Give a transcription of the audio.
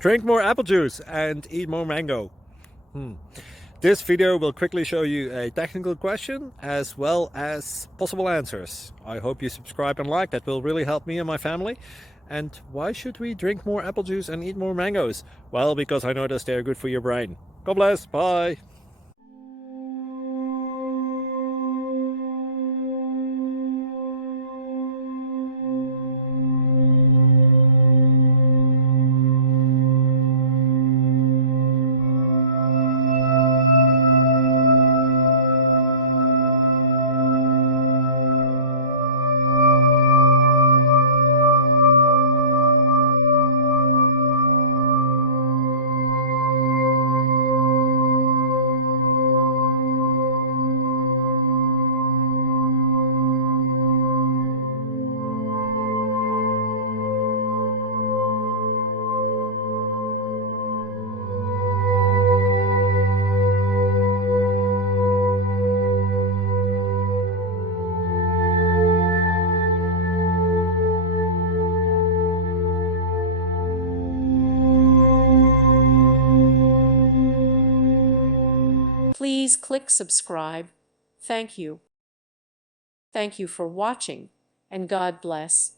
Drink more apple juice and eat more mango. This video will quickly show you a technical question as well as possible answers. I hope you subscribe and like, that will really help me and my family. And why should we drink more apple juice and eat more mangoes? Well, because I noticed they're good for your brain. God bless, bye! Please click subscribe. Thank you. Thank you for watching, and God bless.